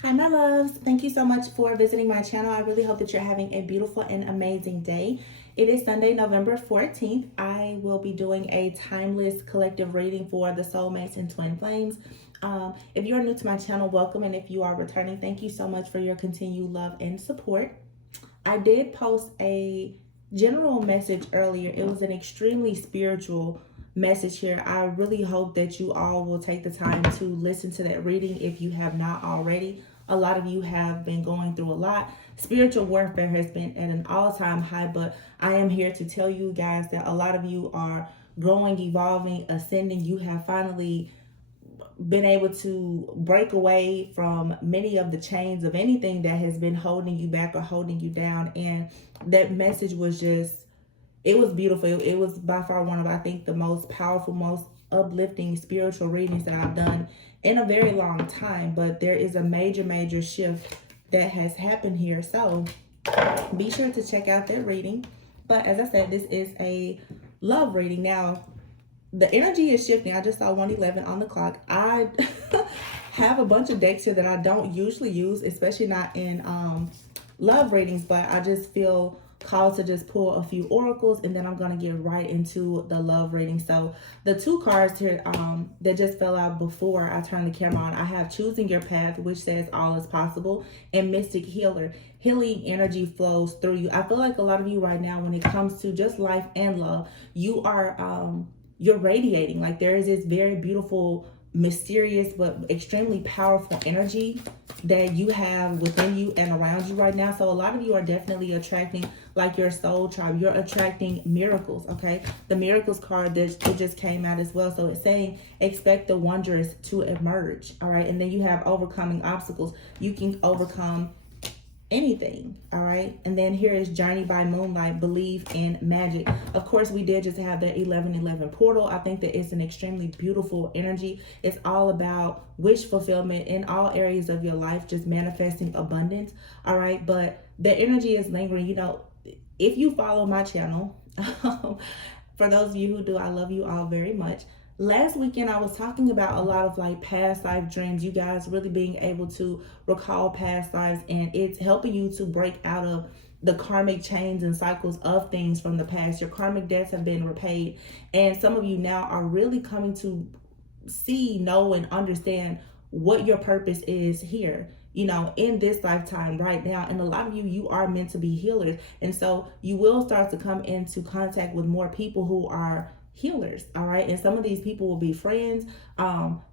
Hi, my loves. Thank you so much for visiting my channel. I really hope that you're having a beautiful and amazing day. It is Sunday, November 14th. I will be doing a timeless collective reading for the soulmates and twin flames. If you're new to my channel, welcome. And if you are returning, thank you so much for your continued love and support. I did post a general message earlier. It was an extremely spiritual message here. I really hope that you all will take the time to listen to that reading if you have not already. A lot of you have been going through a lot. Spiritual warfare has been at an all-time high, but I am here to tell you guys that a lot of you are growing, evolving, ascending. You have finally been able to break away from many of the chains of anything that has been holding you back or holding you down. And that message was just, it was beautiful. It was by far one of, I think, the most powerful, most uplifting spiritual readings that I've done in a very long time. But there is a major shift that has happened here. So be sure to check out that reading. But as I said, this is a love reading. Now, the energy is shifting. I just saw 111 on the clock. I have a bunch of decks here that I don't usually use, especially not in love readings, but I just feel called to just pull a few oracles, and then I'm going to get right into the love reading. So the two cards here that just fell out before I turned the camera on, I have Choosing Your Path, which says all is possible, and Mystic Healer. Healing energy flows through you. I feel like a lot of you right now, when it comes to just life and love, you are you're radiating. Like, there is this very beautiful, mysterious, but extremely powerful energy that you have within you and around you right now. So a lot of you are definitely attracting like your soul tribe. You're attracting miracles, okay? The miracles card, that it just came out as well. So it's saying expect the wondrous to emerge, all right? And then you have overcoming obstacles. You can overcome anything, all right? And then here is Journey by Moonlight, Believe in Magic. Of course, we did just have that 1111 portal. I think that it's an extremely beautiful energy. It's all about wish fulfillment in all areas of your life, just manifesting abundance, all right? But the energy is lingering. You know, if you follow my channel, for those of you who do, I love you all very much. Last weekend, I was talking about a lot of like past life dreams, you guys really being able to recall past lives, and it's helping you to break out of the karmic chains and cycles of things from the past. Your karmic debts have been repaid, and some of you now are really coming to see, know, and understand what your purpose is here, you know, in this lifetime right now. And a lot of you, you are meant to be healers, and so you will start to come into contact with more people who are healers, all right? And some of these people will be friends.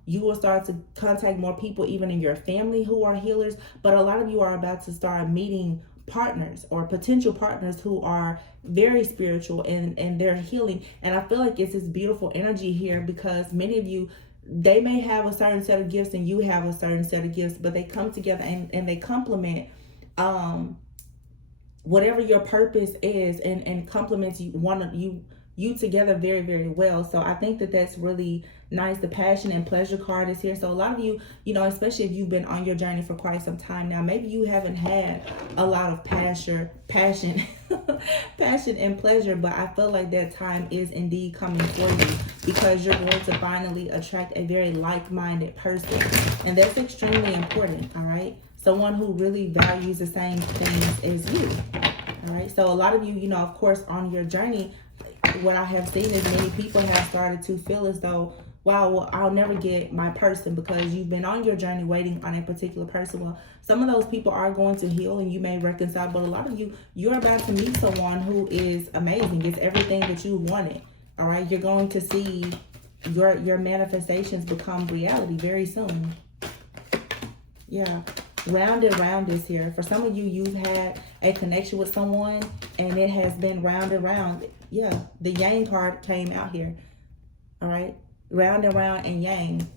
You will start to contact more people even in your family who are healers, but a lot of you are about to start meeting partners or potential partners who are very spiritual and they're healing. And I feel like it's this beautiful energy here because many of you, they may have a certain set of gifts and you have a certain set of gifts, but they come together and they complement whatever your purpose is, and complements you together very well. So I think that that's really nice. The Passion and Pleasure card is here. So a lot of you, you know, especially if you've been on your journey for quite some time now, maybe you haven't had a lot of passion passion and pleasure, but I feel like that time is indeed coming for you because you're going to finally attract a very like-minded person, and that's extremely important, all right? Someone who really values the same things as you, all right? So a lot of you, you know, of course, on your journey, what I have seen is many people have started to feel as though, wow, well, I'll never get my person, because you've been on your journey waiting on a particular person. Well, some of those people are going to heal and you may reconcile, but a lot of you, you're about to meet someone who is amazing. It's everything that you wanted, all right? You're going to see your manifestations become reality very soon. Yeah. Round and round is here. For some of you, you've had a connection with someone and it has been round and round. Yeah, the Yang card came out here. All right, round and round and Yang.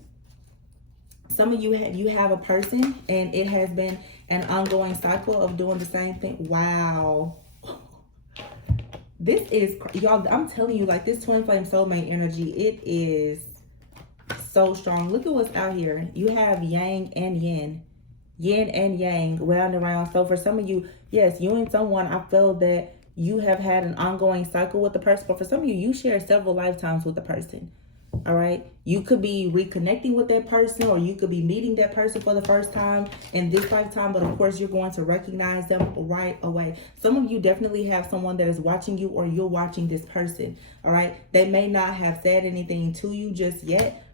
Some of you have a person and it has been an ongoing cycle of doing the same thing. Wow. This is, y'all, I'm telling you, like, this twin flame soulmate energy, it is so strong. Look at what's out here. You have Yang and Yin. Yin and Yang, round and round. So for some of you, yes, you and someone, I feel that you have had an ongoing cycle with the person. But for some of you, you share several lifetimes with the person. All right. You could be reconnecting with that person, or you could be meeting that person for the first time in this lifetime. But of course, you're going to recognize them right away. Some of you definitely have someone that is watching you, or you're watching this person. All right. They may not have said anything to you just yet.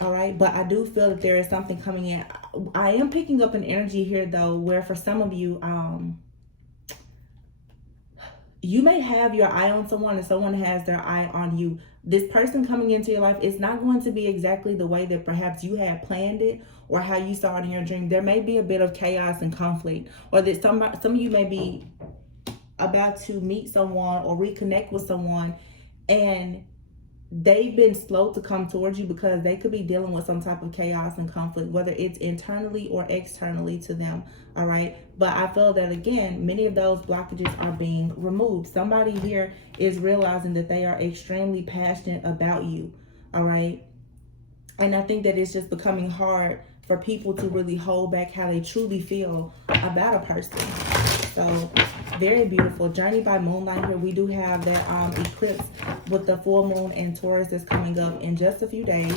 All right. But I do feel that there is something coming in. I am picking up an energy here, though, where for some of you, you may have your eye on someone and someone has their eye on you. This person coming into your life is not going to be exactly the way that perhaps you had planned it or how you saw it in your dream. There may be a bit of chaos and conflict, or that some of you may be about to meet someone or reconnect with someone, and they've been slow to come towards you because they could be dealing with some type of chaos and conflict, whether it's internally or externally to them. All right. But I feel that, again, many of those blockages are being removed. Somebody here is realizing that they are extremely passionate about you. All right. And I think that it's just becoming hard for people to really hold back how they truly feel about a person. So very beautiful. Journey by Moonlight here. We do have that eclipse with the full moon and Taurus that's coming up in just a few days.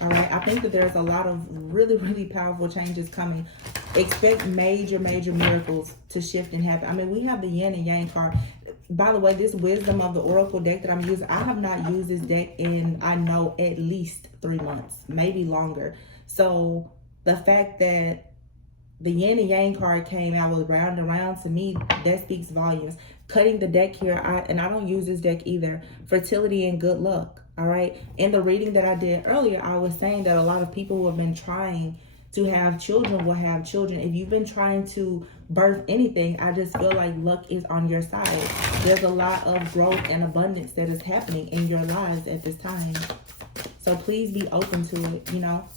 All right. I think that there's a lot of really, really powerful changes coming. Expect major, major miracles to shift and happen. I mean, we have the yin and yang card. By the way, this Wisdom of the Oracle deck that I'm using, I have not used this deck in, I know, at least 3 months, maybe longer. So the fact that the yin and yang card came out with round and round, to me, that speaks volumes. Cutting the deck here, and I don't use this deck either. Fertility and good luck. All right. In the reading that I did earlier, I was saying that a lot of people who have been trying to have children will have children. If you've been trying to birth anything, I just feel like luck is on your side. There's a lot of growth and abundance that is happening in your lives at this time. So please be open to it, you know.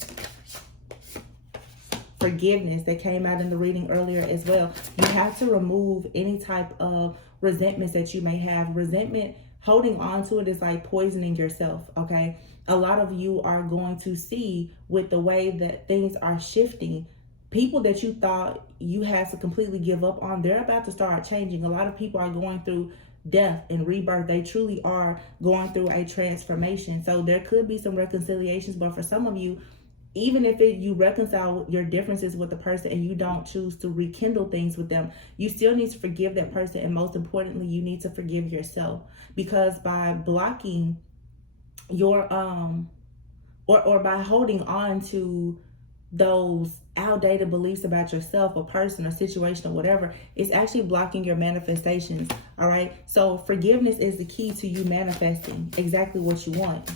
Forgiveness that came out in the reading earlier as well. You have to remove any type of resentments that you may have. Resentment, holding on to it is like poisoning yourself, okay? A lot of you are going to see, with the way that things are shifting, people that you thought you had to completely give up on, they're about to start changing. A lot of people are going through death and rebirth. They truly are going through a transformation. So there could be some reconciliations, but for some of you, even if you reconcile your differences with the person and you don't choose to rekindle things with them, you still need to forgive that person. And most importantly, you need to forgive yourself, because by blocking your or by holding on to those outdated beliefs about yourself, a person, a situation, or whatever, it's actually blocking your manifestations. All right. So forgiveness is the key to you manifesting exactly what you want.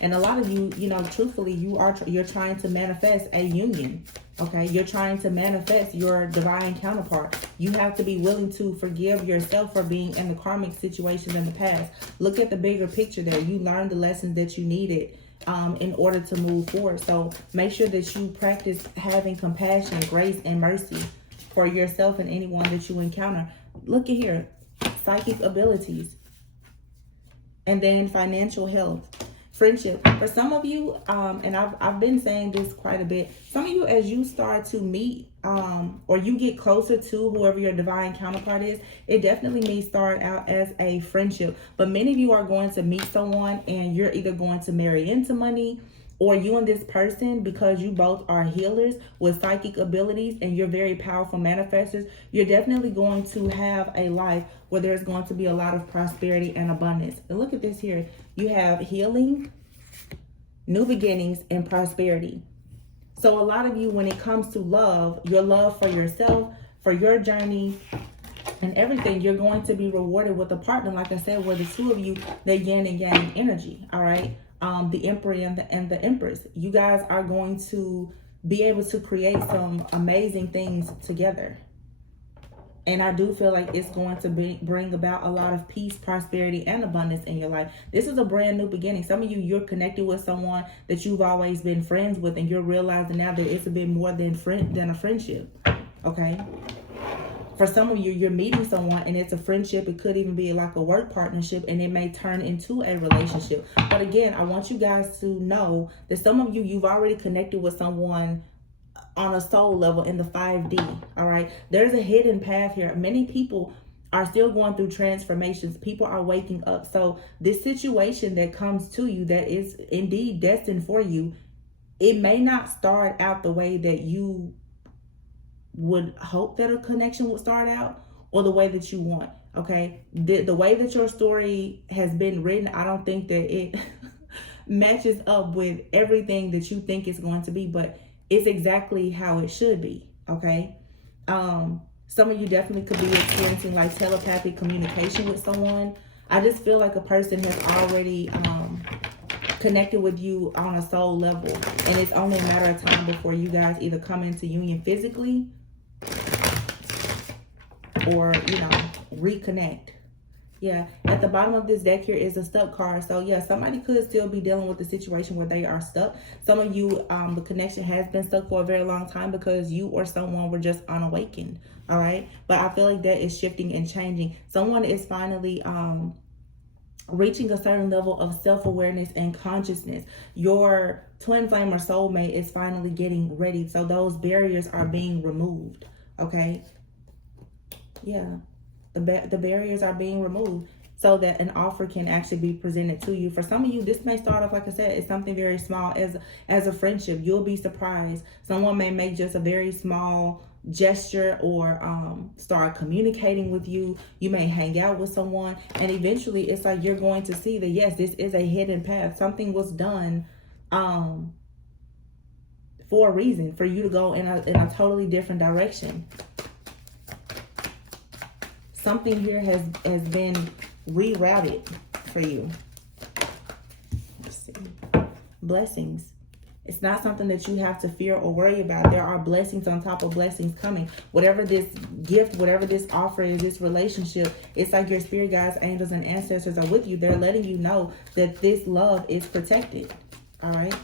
And a lot of you, you know, truthfully, you're trying to manifest a union. Okay, you're trying to manifest your divine counterpart. You have to be willing to forgive yourself for being in the karmic situations in the past. Look at the bigger picture there. You learned the lessons that you needed in order to move forward. So make sure that you practice having compassion, grace, and mercy for yourself and anyone that you encounter. Look at here, psychic abilities, and then financial health. Friendship. For some of you, and I've been saying this quite a bit, some of you, as you start to meet or you get closer to whoever your divine counterpart is, it definitely may start out as a friendship. But many of you are going to meet someone and you're either going to marry into money, or you and this person, because you both are healers with psychic abilities and you're very powerful manifestors, you're definitely going to have a life where there's going to be a lot of prosperity and abundance. And look at this here. You have healing, new beginnings, and prosperity. So a lot of you, when it comes to love, your love for yourself, for your journey, and everything, you're going to be rewarded with a partner, like I said, where the two of you, the yin and yang energy, all right? The Emperor and the Empress. You guys are going to be able to create some amazing things together. And I do feel like it's going to bring about a lot of peace, prosperity, and abundance in your life. This is a brand new beginning. Some of you, you're connected with someone that you've always been friends with, and you're realizing now that it's a bit more than a friendship, okay? For some of you, you're meeting someone and it's a friendship. It could even be like a work partnership, and it may turn into a relationship. But again, I want you guys to know that some of you, you've already connected with someone on a soul level in the 5D, all right? There's a hidden path here. Many people are still going through transformations. People are waking up. So this situation that comes to you that is indeed destined for you, it may not start out the way that you would hope that a connection would start out, or the way that you want. Okay, the way that your story has been written, I don't think that it matches up with everything that you think it's going to be, but it's exactly how it should be. Okay, some of you definitely could be experiencing like telepathic communication with someone. I just feel like a person has already connected with you on a soul level, and it's only a matter of time before you guys either come into union physically or, you know, reconnect. Yeah, at the bottom of this deck here is a stuck card. So yeah, somebody could still be dealing with the situation where they are stuck. Some of you, the connection has been stuck for a very long time because you or someone were just unawakened. All right, but I feel like that is shifting and changing. Someone is finally reaching a certain level of self-awareness and consciousness. Your twin flame or soulmate is finally getting ready. So those barriers are being removed. Okay, yeah, the barriers are being removed so that an offer can actually be presented to you. For some of you, this may start off, like I said, it's something very small as a friendship. You'll be surprised. Someone may make just a very small gesture or start communicating with you. You may hang out with someone, and eventually it's like you're going to see that, yes, this is a hidden path. Something was done for a reason, for you to go in a totally different direction. Something here has been rerouted for you. Let's see. Blessings. It's not something that you have to fear or worry about. There are blessings on top of blessings coming. Whatever this gift, whatever this offer is, this relationship, it's like your spirit guides, angels, and ancestors are with you. They're letting you know that this love is protected. All right?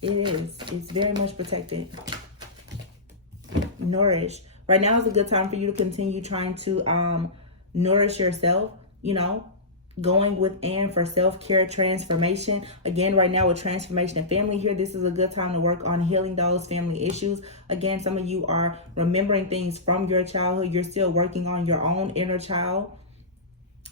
It is. It's very much protected. Nourish. Right now is a good time for you to continue trying to nourish yourself, you know, going within for self-care, transformation. Again, right now with transformation and family here, this is a good time to work on healing those family issues. Again, some of you are remembering things from your childhood. You're still working on your own inner child.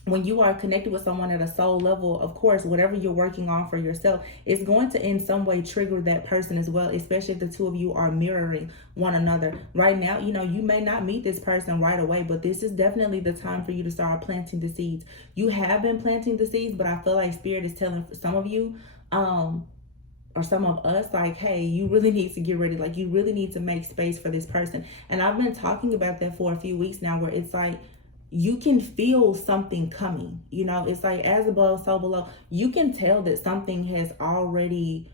When you are connected with someone at a soul level, of course, whatever you're working on for yourself is going to in some way trigger that person as well, especially if the two of you are mirroring one another. Right now, you know, you may not meet this person right away, but this is definitely the time for you to start planting the seeds. You have been planting the seeds, but I feel like Spirit is telling some of you, or some of us, like, hey, you really need to get ready. Like, you really need to make space for this person. And I've been talking about that for a few weeks now, where it's like, you can feel something coming. You know, it's like as above, so below. You can tell that something has already,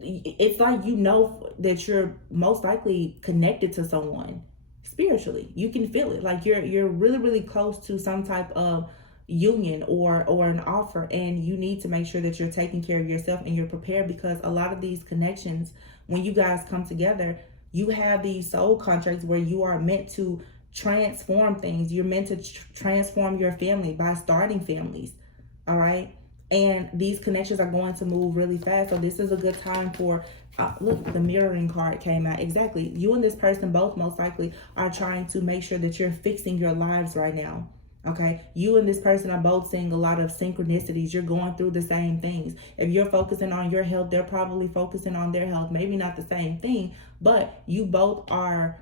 it's like, you know, that you're most likely connected to someone spiritually. You can feel it. Like you're really, really close to some type of union or an offer, and you need to make sure that you're taking care of yourself and you're prepared, because a lot of these connections, when you guys come together, you have these soul contracts where you are meant to transform things. You're meant to transform your family by starting families. All right, and these connections are going to move really fast. So this is a good time for look, the mirroring card came out. Exactly, you and this person both most likely are trying to make sure that you're fixing your lives right now. Okay, you and this person are both seeing a lot of synchronicities. You're going through the same things. If you're focusing on your health, they're probably focusing on their health. Maybe not the same thing, but you both are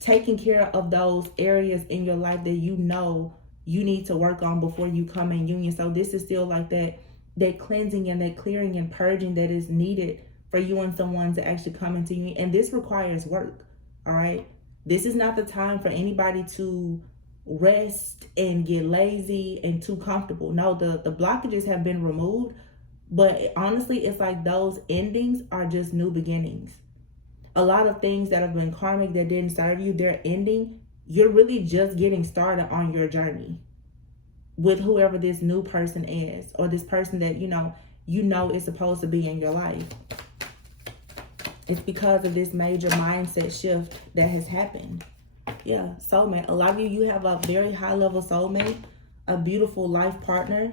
taking care of those areas in your life that you know you need to work on before you come in union. So this is still like that cleansing and that clearing and purging that is needed for you and someone to actually come into union. And this requires work. All right, this is not the time for anybody to rest and get lazy and too comfortable. No, the blockages have been removed, but honestly, it's like those endings are just new beginnings. A lot of things that have been karmic that didn't serve you, they're ending. You're really just getting started on your journey with whoever this new person is, or this person that you know is supposed to be in your life. It's because of this major mindset shift that has happened. Yeah, soulmate. A lot of you have a very high level soulmate, a beautiful life partner,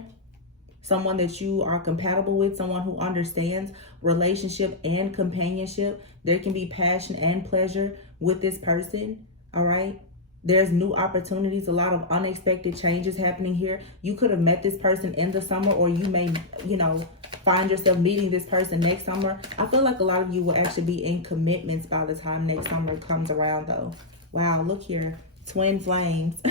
someone that you are compatible with, someone who understands relationship and companionship. There can be passion and pleasure with this person. All right. There's new opportunities, a lot of unexpected changes happening here. You could have met this person in the summer, or you may, you know, find yourself meeting this person next summer. I feel like a lot of you will actually be in commitments by the time next summer comes around though. Wow, look here. Twin flames.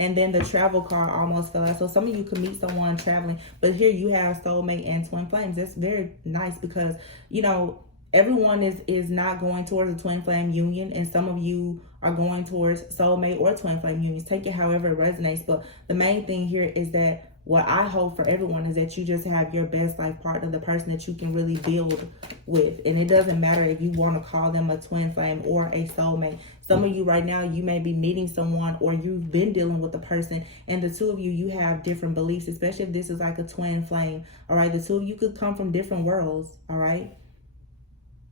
And then the travel card almost fell out. So some of you could meet someone traveling, but here you have soulmate and twin flames. That's very nice because, you know, everyone is not going towards a twin flame union, and some of you are going towards soulmate or twin flame unions. Take it however it resonates. But the main thing here is that what I hope for everyone is that you just have your best life partner, the person that you can really build with. And it doesn't matter if you want to call them a twin flame or a soulmate. Some of you right now, you may be meeting someone, or you've been dealing with a person, and the two of you have different beliefs, especially if this is like a twin flame. All right, the two of you could come from different worlds. All right,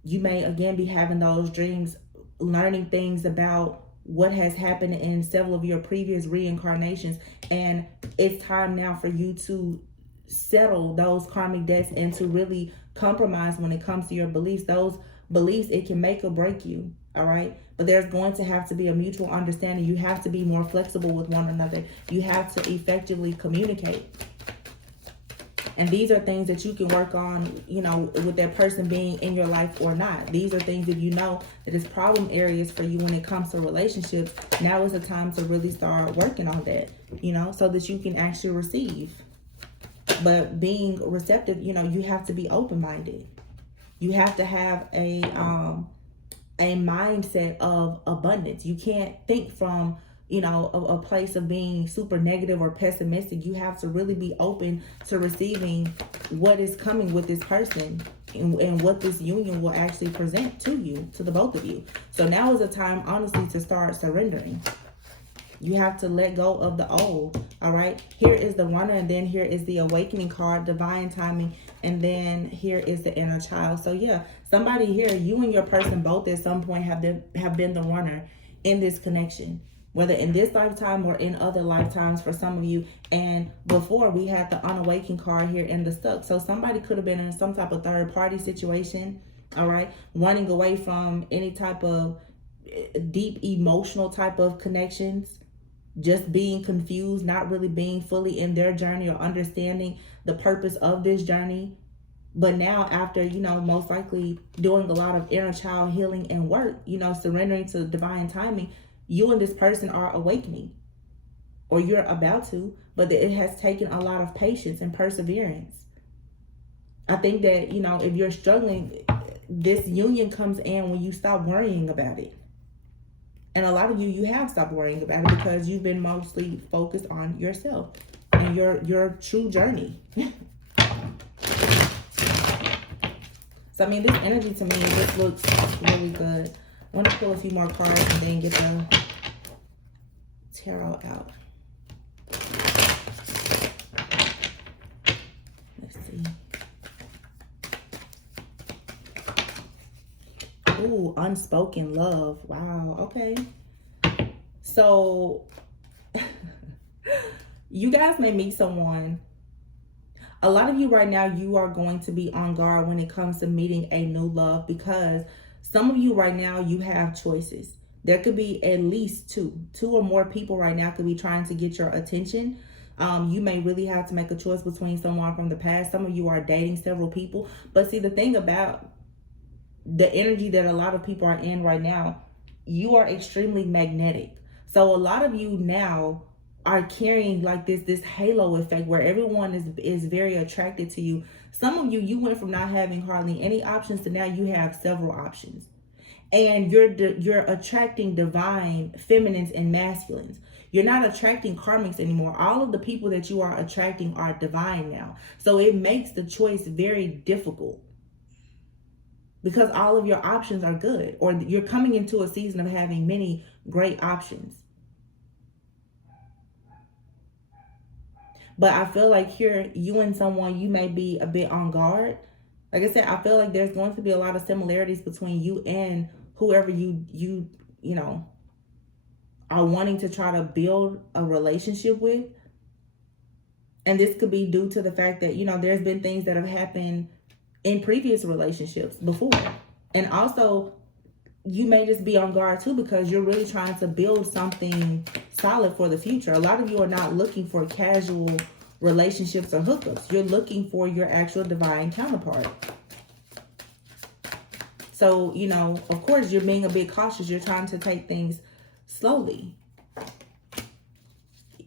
you may again be having those dreams, learning things about what has happened in several of your previous reincarnations, and it's time now for you to settle those karmic debts and to really compromise when it comes to your beliefs. Those beliefs, it can make or break you. All right, but there's going to have to be a mutual understanding. You have to be more flexible with one another. You have to effectively communicate. And these are things that you can work on, you know, with that person being in your life or not. These are things that you know that is problem areas for you when it comes to relationships. Now is the time to really start working on that, you know, so that you can actually receive. But being receptive, you know, you have to be open-minded. You have to have a mindset of abundance. You can't think from, you know, a place of being super negative or pessimistic. You have to really be open to receiving what is coming with this person and what this union will actually present to you, to the both of you. So now is the time, honestly, to start surrendering. You have to let go of the old. All right, here is the runner, and then here is the awakening card, divine timing, and then here is the inner child. So yeah, somebody here, you and your person both at some point have been the runner in this connection, whether in this lifetime or in other lifetimes for some of you. And before, we had the unawakened card here in the stuck. So somebody could have been in some type of third party situation, all right, running away from any type of deep emotional type of connections, just being confused, not really being fully in their journey or understanding the purpose of this journey. But now, after, you know, most likely doing a lot of inner child healing and work, you know, surrendering to divine timing, you and this person are awakening, or you're about to, but it has taken a lot of patience and perseverance. I think that, you know, if you're struggling, this union comes in when you stop worrying about it. And a lot of you have stopped worrying about it because you've been mostly focused on yourself and your true journey. So, I mean, this energy to me, this looks really good. I want to pull a few more cards and then get the tarot out. Let's see. Ooh, unspoken love. Wow, okay. So, you guys may meet someone. A lot of you right now, you are going to be on guard when it comes to meeting a new love, because some of you right now, you have choices. There could be at least two or more people right now could be trying to get your attention. You may really have to make a choice between someone from the past. Some of you are dating several people. But see, the thing about the energy that a lot of people are in right now, you are extremely magnetic. So a lot of you now are carrying like this halo effect where everyone is very attracted to you. Some of you, you went from not having hardly any options to now you have several options. And you're attracting divine feminines and masculines. You're not attracting karmics anymore. All of the people that you are attracting are divine now. So it makes the choice very difficult, because all of your options are good, or you're coming into a season of having many great options. But I feel like here, you and someone, you may be a bit on guard. Like I said, I feel like there's going to be a lot of similarities between you and whoever you know, are wanting to try to build a relationship with. And this could be due to the fact that, you know, there's been things that have happened in previous relationships before. And also, you may just be on guard too, because you're really trying to build something solid for the future. A lot of you are not looking for casual relationships or hookups. You're looking for your actual divine counterpart. So, you know, of course, you're being a bit cautious. You're trying to take things slowly.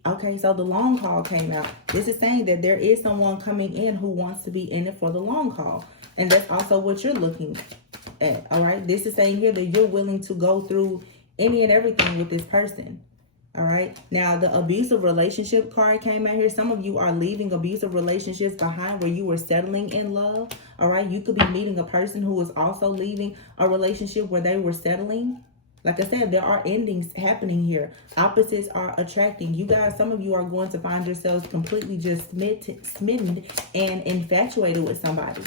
Okay, so the long haul came out. This is saying that there is someone coming in who wants to be in it for the long haul. And that's also what you're looking at, all right? This is saying here that you're willing to go through any and everything with this person, all right? Now, the abusive relationship card came out here. Some of you are leaving abusive relationships behind where you were settling in love, all right? You could be meeting a person who is also leaving a relationship where they were settling. Like I said, there are endings happening here. Opposites are attracting. You guys, some of you are going to find yourselves completely just smitten and infatuated with somebody.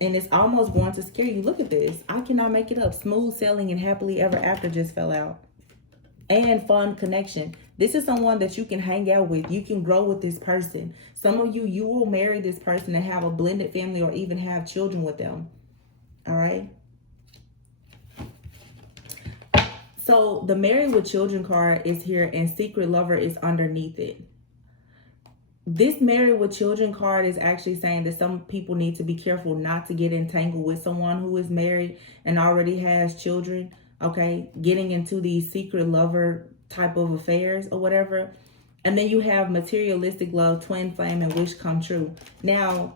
And it's almost going to scare you. Look at this. I cannot make it up. Smooth sailing and happily ever after just fell out. And fun connection. This is someone that you can hang out with. You can grow with this person. Some of you, you will marry this person and have a blended family or even have children with them. All right. So the married with children card is here and secret lover is underneath it. This married with children card is actually saying that some people need to be careful not to get entangled with someone who is married and already has children. Okay, getting into these secret lover type of affairs or whatever. And then you have materialistic love, twin flame, and wish come true. Now,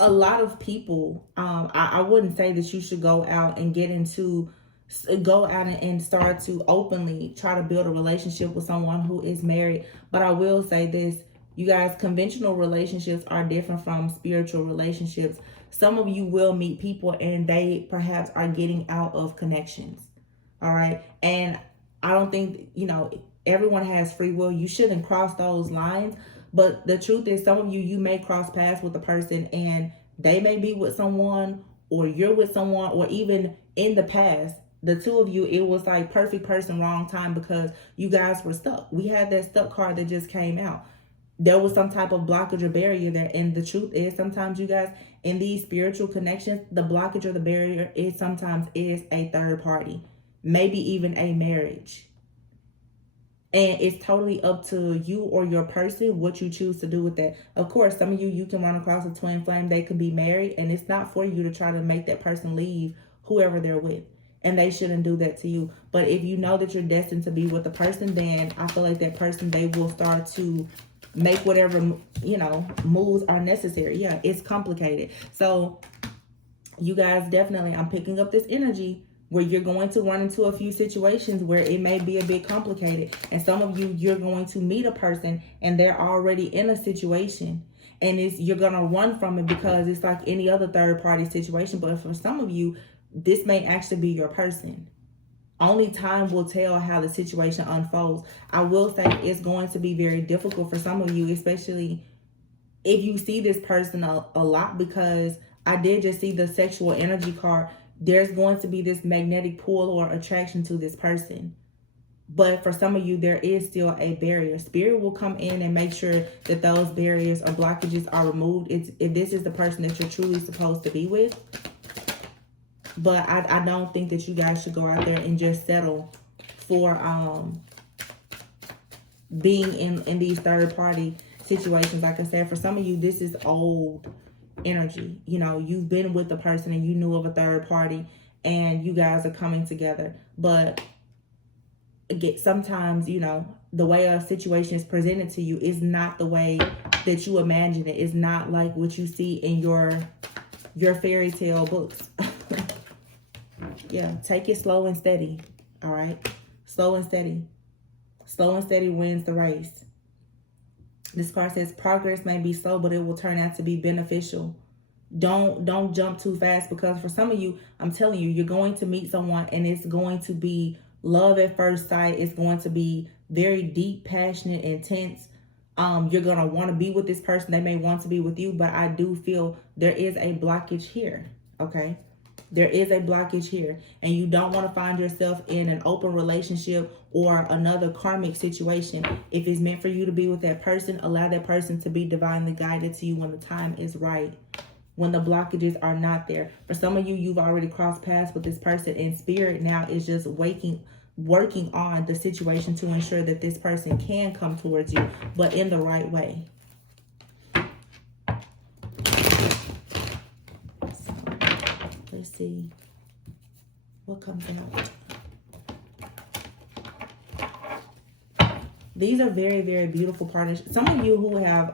a lot of people, I wouldn't say that you should go out and and start to openly try to build a relationship with someone who is married. But I will say this, you guys, conventional relationships are different from spiritual relationships. Some of you will meet people and they perhaps are getting out of connections. All right. And I don't think, you know, everyone has free will. You shouldn't cross those lines. But the truth is, some of you may cross paths with a person and they may be with someone, or you're with someone, or even in the past, the two of you, it was like perfect person, wrong time, because you guys were stuck. We had that stuck card that just came out. There was some type of blockage or barrier there. And the truth is, sometimes you guys, in these spiritual connections, the blockage or the barrier is sometimes is a third party, maybe even a marriage. And it's totally up to you or your person what you choose to do with that. Of course, some of you can run across a twin flame. They can be married, and it's not for you to try to make that person leave whoever they're with. And they shouldn't do that to you. But if you know that you're destined to be with the person, then I feel like that person, they will start to make whatever, you know, moves are necessary. Yeah, it's complicated. So you guys, definitely, I'm picking up this energy where you're going to run into a few situations where it may be a bit complicated. And some of you, you're going to meet a person and they're already in a situation. And you're going to run from it because it's like any other third party situation. But for some of you, this may actually be your person. Only time will tell how the situation unfolds. I will say it's going to be very difficult for some of you, especially if you see this person a lot, because I did just see the sexual energy card. There's going to be this magnetic pull or attraction to this person. But for some of you, there is still a barrier. Spirit will come in and make sure that those barriers or blockages are removed. If this is the person that you're truly supposed to be with. But I don't think that you guys should go out there and just settle for being in these third party situations. Like I said, for some of you, this is old energy. You know, you've been with the person and you knew of a third party and you guys are coming together. But again, sometimes, you know, the way a situation is presented to you is not the way that you imagine it. It's not like what you see in your fairy tale books. Yeah, take it slow and steady. All right, slow and steady. Slow and steady wins the race. This card says progress may be slow, but it will turn out to be beneficial. Don't jump too fast, because for some of you, I'm telling you, you're going to meet someone and it's going to be love at first sight. It's going to be very deep, passionate, intense. You're going to want to be with this person. They may want to be with you, but I do feel there is a blockage here. Okay. There is a blockage here, and you don't want to find yourself in an open relationship or another karmic situation. If it's meant for you to be with that person, allow that person to be divinely guided to you when the time is right. when the blockages are not there. For some of you, you've already crossed paths with this person, and spirit now is just working on the situation to ensure that this person can come towards you, but in the right way. So, let's see what comes out. These are very, very beautiful partnerships. Some of you who have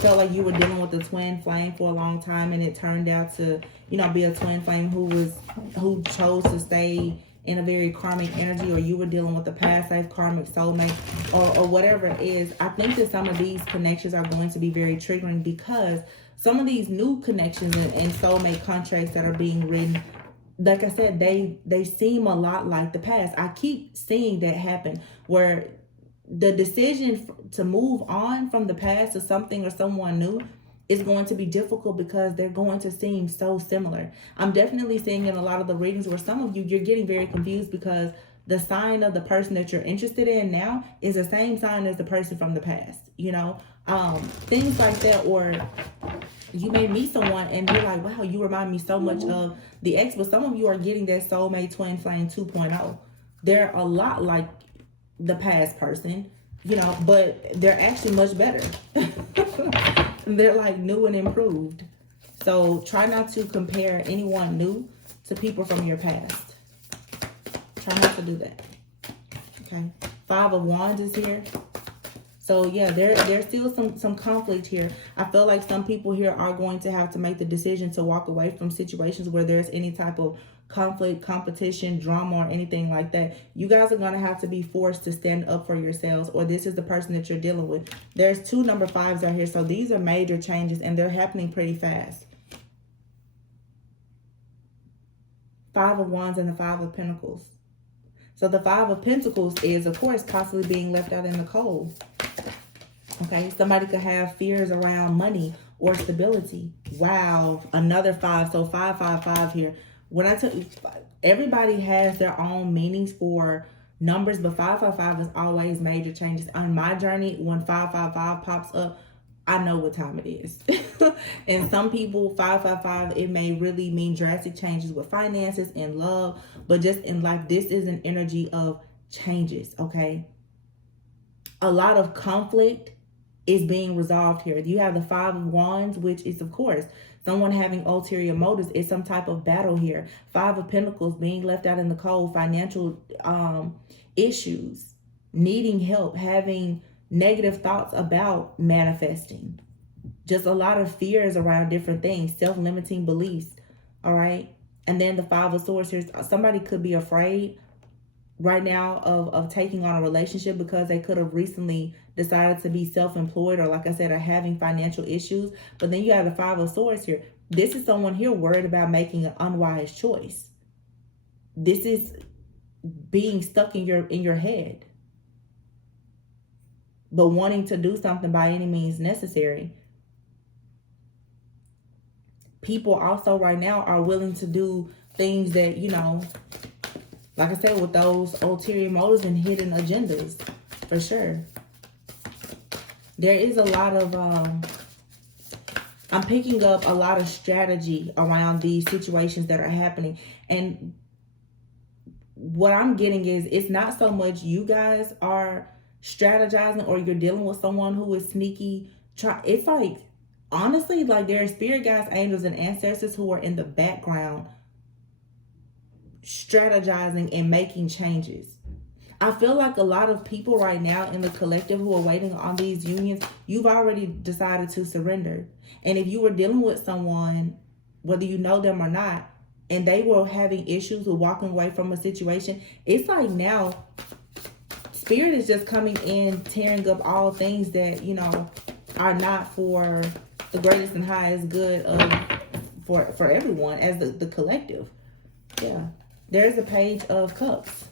felt like you were dealing with a twin flame for a long time, and it turned out to, you know, be a twin flame who chose to stay in a very karmic energy, or you were dealing with a past life karmic soulmate, or whatever it is. I think that some of these connections are going to be very triggering, because some of these new connections and soulmate contracts that are being written, like I said, they seem a lot like the past. I keep seeing that happen, where the decision to move on from the past to something or someone new is going to be difficult, because they're going to seem so similar. I'm definitely seeing in a lot of the readings where some of you, you're getting very confused, because the sign of the person that you're interested in now is the same sign as the person from the past, you know, things like that. Or you may meet someone and you're like, wow, you remind me so much of the ex, but some of you are getting that soulmate twin flame 2.0. They're a lot like the past person, you know, but they're actually much better. They're like new and improved. So try not to compare anyone new to people from your past. Try not to do that. Okay. 5 of Wands is here. So yeah, there's still some conflict here. I feel like some people here are going to have to make the decision to walk away from situations where there's any type of conflict, competition, drama, or anything like that. You guys are going to have to be forced to stand up for yourselves, or this is the person that you're dealing with. There's 2 number 5s out here. So these are major changes, and they're happening pretty fast. 5 of Wands and the 5 of Pentacles. So the 5 of Pentacles is, of course, constantly being left out in the cold. Okay, somebody could have fears around money or stability. Wow, another 5. So 555 here. When I tell you, everybody has their own meanings for numbers, but 555 is always major changes. On my journey, when 555 pops up, I know what time it is. And some people, 555, it may really mean drastic changes with finances and love, but just in life, this is an energy of changes, okay? A lot of conflict is being resolved here. You have the 5 of Wands, which is, of course, someone having ulterior motives. Is some type of battle here. 5 of Pentacles, being left out in the cold, financial issues, needing help, having negative thoughts about manifesting. Just a lot of fears around different things, self-limiting beliefs, all right? And then the 5 of Swords here, somebody could be afraid right now of taking on a relationship, because they could have recently decided to be self-employed, or like I said, are having financial issues. But then you have the 5 of Swords here. This is someone here worried about making an unwise choice. This is being stuck in your head, but wanting to do something by any means necessary. People also right now are willing to do things that, you know, like I said, with those ulterior motives and hidden agendas, for sure. There is a lot of, I'm picking up a lot of strategy around these situations that are happening. And what I'm getting is, it's not so much you guys are strategizing or you're dealing with someone who is sneaky. It's like, honestly, like there are spirit guides, angels, and ancestors who are in the background strategizing and making changes. I feel like a lot of people right now in the collective who are waiting on these unions, you've already decided to surrender. And if you were dealing with someone, whether you know them or not, and they were having issues with walking away from a situation, it's like now spirit is just coming in, tearing up all things that, you know, are not for the greatest and highest good of for everyone as the collective. Yeah. There's a Page of Cups.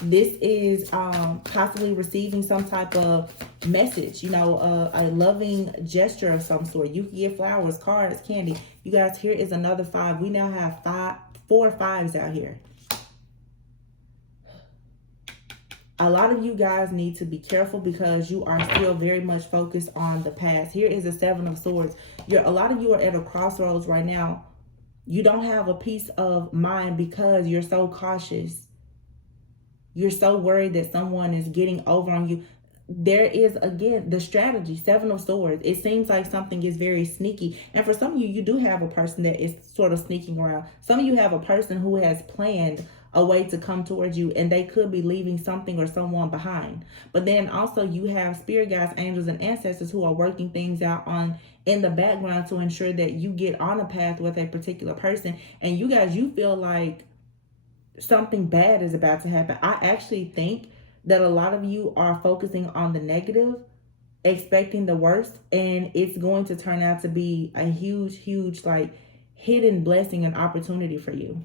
This is possibly receiving some type of message, you know, a loving gesture of some sort. You can get flowers, cards, candy. You guys, here is another 5. We now have 4 5s out here. A lot of you guys need to be careful because you are still very much focused on the past. Here is the Seven of Swords. A lot of you are at a crossroads right now. You don't have a peace of mind because you're so cautious. You're so worried that someone is getting over on you. There is, again, the strategy, Seven of Swords. It seems like something is very sneaky. And for some of you, you do have a person that is sort of sneaking around. Some of you have a person who has planned a way to come towards you, and they could be leaving something or someone behind. But then also you have spirit guides, angels, and ancestors who are working things out in the background to ensure that you get on a path with a particular person. And you guys, you feel like something bad is about to happen. I actually think that a lot of you are focusing on the negative, expecting the worst, and it's going to turn out to be a huge like hidden blessing and opportunity for you.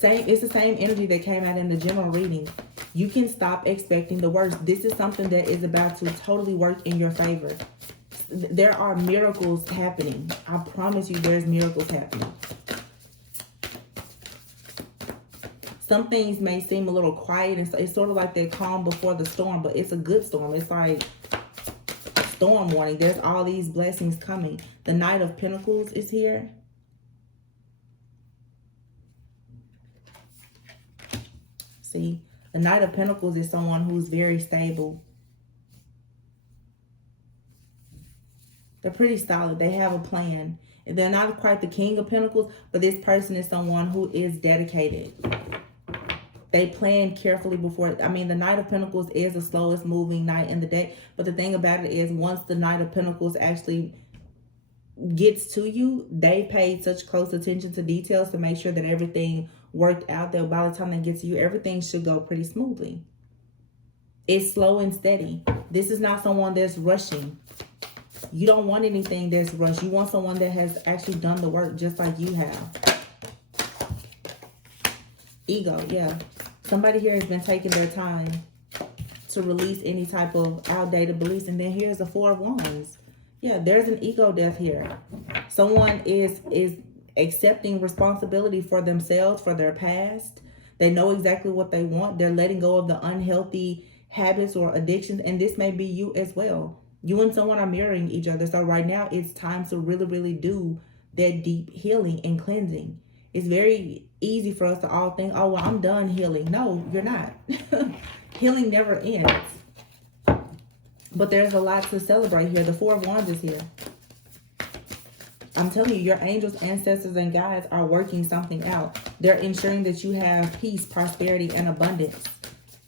It's the same energy that came out in the general reading. You can stop expecting the worst. This is something that is about to totally work in your favor. There are miracles happening. I promise you there's miracles happening. Some things may seem a little quiet, and it's sort of like that calm before the storm, but it's a good storm. It's like storm warning. There's all these blessings coming. The Knight of Pentacles is here. See, the Knight of Pentacles is someone who's very stable. They're pretty solid. They have a plan. And they're not quite the King of Pentacles, but this person is someone who is dedicated. They plan carefully before. I mean, the Knight of Pentacles is the slowest moving knight in the deck. But the thing about it is, once the Knight of Pentacles actually gets to you, they paid such close attention to details to make sure that everything worked out, that by the time they get to you, everything should go pretty smoothly. It's slow and steady. This is not someone that's rushing. You don't want anything that's rushed. You want someone that has actually done the work just like you have. Ego, yeah. Somebody here has been taking their time to release any type of outdated beliefs. And then here's the Four of Wands. Yeah, there's an ego death here. Someone is accepting responsibility for themselves, for their past. They know exactly what they want. They're letting go of the unhealthy habits or addictions. And this may be you as well. You and someone are mirroring each other. So right now it's time to really do that deep healing and cleansing. It's very easy for us to all think, oh, well, I'm done healing. No, you're not. Healing never ends. But there's a lot to celebrate here. The Four of Wands is here. I'm telling you, your angels, ancestors, and guides are working something out. They're ensuring that you have peace, prosperity, and abundance.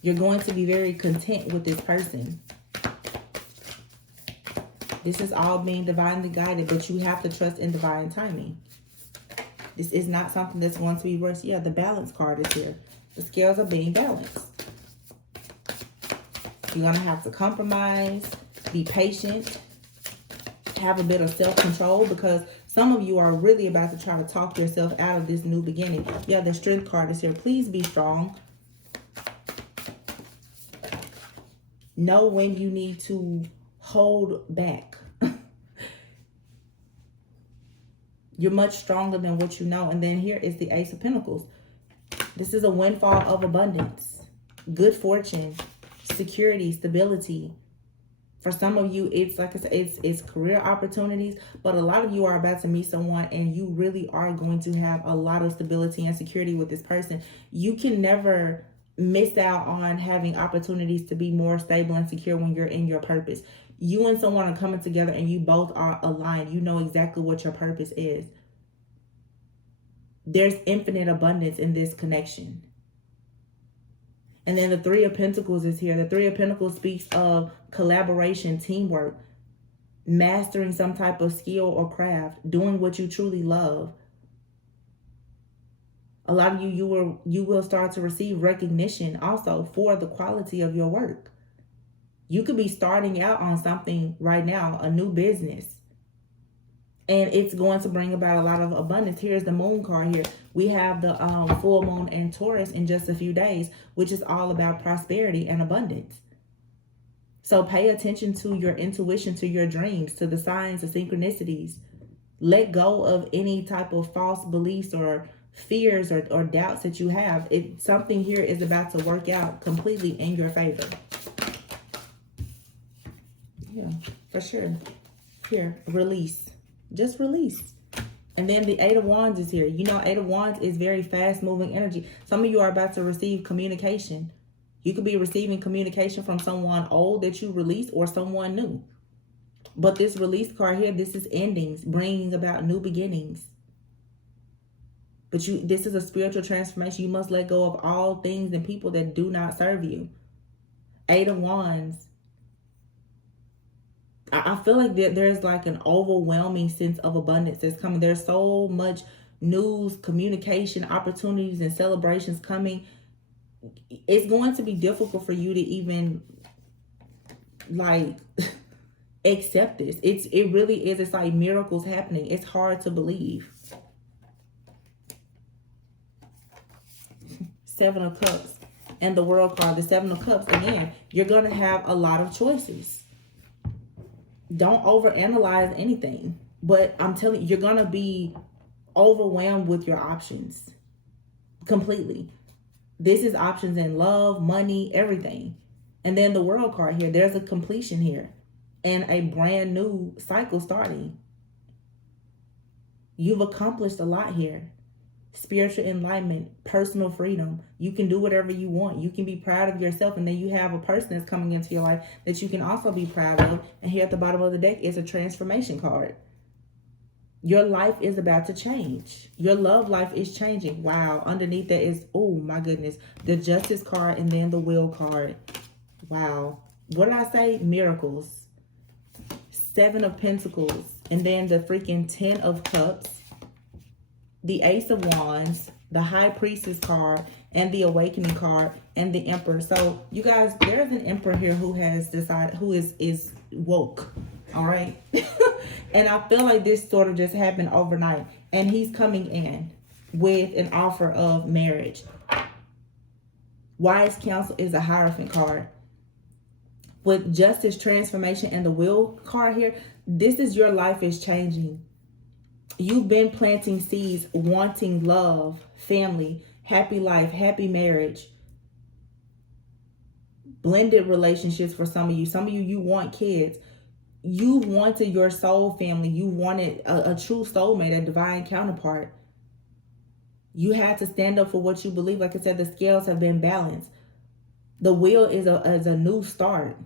You're going to be very content with this person. This is all being divinely guided, but you have to trust in divine timing. This is not something that's going to be rushed. Yeah, the balance card is here. The scales are being balanced. You're going to have to compromise, be patient, have a bit of self-control, because some of you are really about to try to talk yourself out of this new beginning. Yeah, the Strength card is here. Please be strong. Know when you need to hold back. You're much stronger than what you know. And then here is the Ace of Pentacles. This is a windfall of abundance, good fortune, security, stability. For some of you, it's like I said, it's career opportunities, but a lot of you are about to meet someone and you really are going to have a lot of stability and security with this person. You can never miss out on having opportunities to be more stable and secure when you're in your purpose. You and someone are coming together and you both are aligned. You know exactly what your purpose is. There's infinite abundance in this connection. And then the Three of Pentacles is here. The Three of Pentacles speaks of collaboration, teamwork, mastering some type of skill or craft, doing what you truly love. A lot of you will start to receive recognition also for the quality of your work. You could be starting out on something right now, a new business, and it's going to bring about a lot of abundance. Here's the Moon card here. We have the full moon in Taurus in just a few days, which is all about prosperity and abundance. So pay attention to your intuition, to your dreams, to the signs, the synchronicities. Let go of any type of false beliefs or fears or doubts that you have, something here is about to work out completely in your favor. Yeah, for sure. Here, release. Just release. And then the Eight of Wands is here. You know, Eight of Wands is very fast-moving energy. Some of you are about to receive communication. You could be receiving communication from someone old that you released or someone new. But this release card here, this is endings, bringing about new beginnings. But this is a spiritual transformation. You must let go of all things and people that do not serve you. Eight of Wands. I feel like there's like an overwhelming sense of abundance that's coming. There's so much news, communication, opportunities, and celebrations coming. It's going to be difficult for you to even like accept this. It really is. It's like miracles happening. It's hard to believe. Seven of Cups and the World card. The Seven of Cups, again, you're going to have a lot of choices. Don't overanalyze anything. But I'm telling you, you're going to be overwhelmed with your options. Completely. This is options in love, money, everything. And then the World card here, there's a completion here. And a brand new cycle starting. You've accomplished a lot here. Spiritual enlightenment, personal freedom. You can do whatever you want. You can be proud of yourself. And then you have a person that's coming into your life that you can also be proud of. And here at the bottom of the deck is a transformation card. Your life is about to change. Your love life is changing. Wow. Underneath that is, oh my goodness, the Justice card and then the Will card. Wow. What did I say? Miracles. Seven of Pentacles. And then the freaking Ten of Cups. The Ace of Wands, the High Priestess card, and the Awakening card, and the Emperor. So, you guys, there's an Emperor here who has decided, who is woke, all right? And I feel like this sort of just happened overnight. And he's coming in with an offer of marriage. Wise Counsel is a Hierophant card. With Justice, Transformation, and the Will card here, this is your life is changing. You've been planting seeds, wanting love, family, happy life, happy marriage, blended relationships for some of you. Some of you, you want kids. You wanted your soul family. You wanted a true soulmate, a divine counterpart. You had to stand up for what you believe. Like I said, the scales have been balanced. The Wheel is a new start.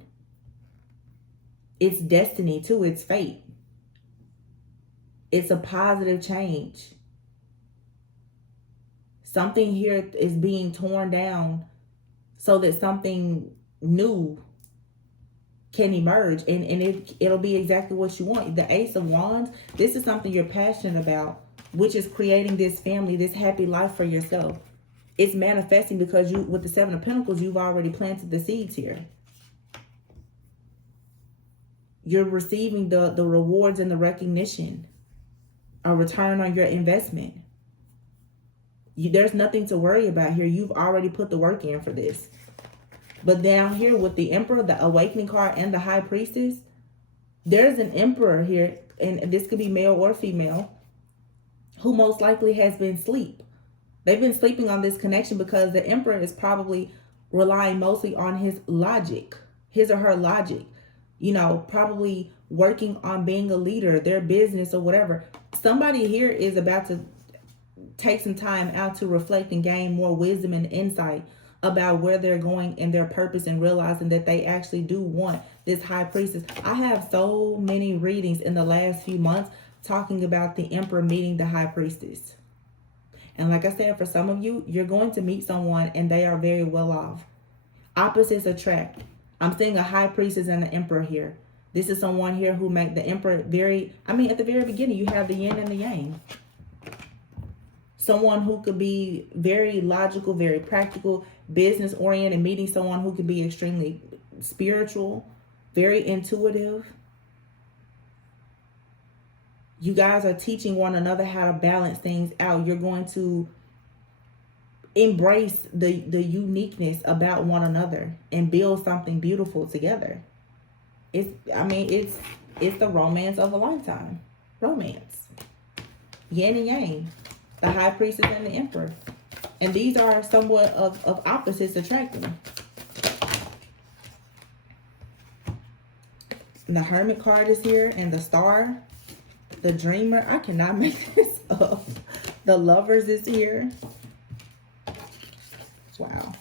It's destiny too. It's fate. It's a positive change. Something here is being torn down so that something new can emerge. And it'll be exactly what you want. The Ace of Wands, this is something you're passionate about, which is creating this family, this happy life for yourself. It's manifesting because you, with the Seven of Pentacles, you've already planted the seeds here. You're receiving the rewards and the recognition. A return on your investment. There's nothing to worry about here. You've already put the work in for this. But down here with the Emperor, the Awakening card, and the High Priestess, there's an Emperor here, and this could be male or female, who most likely has been asleep. They've been sleeping on this connection because the Emperor is probably relying mostly on his logic, his or her logic. You know, probably working on being a leader, their business or whatever. Somebody here is about to take some time out to reflect and gain more wisdom and insight about where they're going and their purpose, and realizing that they actually do want this High Priestess. I have so many readings in the last few months talking about the Emperor meeting the High Priestess. And like I said, for some of you, you're going to meet someone and they are very well off. Opposites attract. I'm seeing a High Priestess and an Emperor here. This is someone here who make the Emperor at the very beginning, you have the yin and the yang. Someone who could be very logical, very practical, business oriented, meeting someone who could be extremely spiritual, very intuitive. You guys are teaching one another how to balance things out. You're going to embrace the uniqueness about one another and build something beautiful together. It's the romance of a lifetime. Romance. Yin and yang. the High Priestess and the Emperor. And these are somewhat of opposites attracting. And the Hermit card is here, and the Star, the Dreamer. I cannot make this up. The Lovers is here. Wow.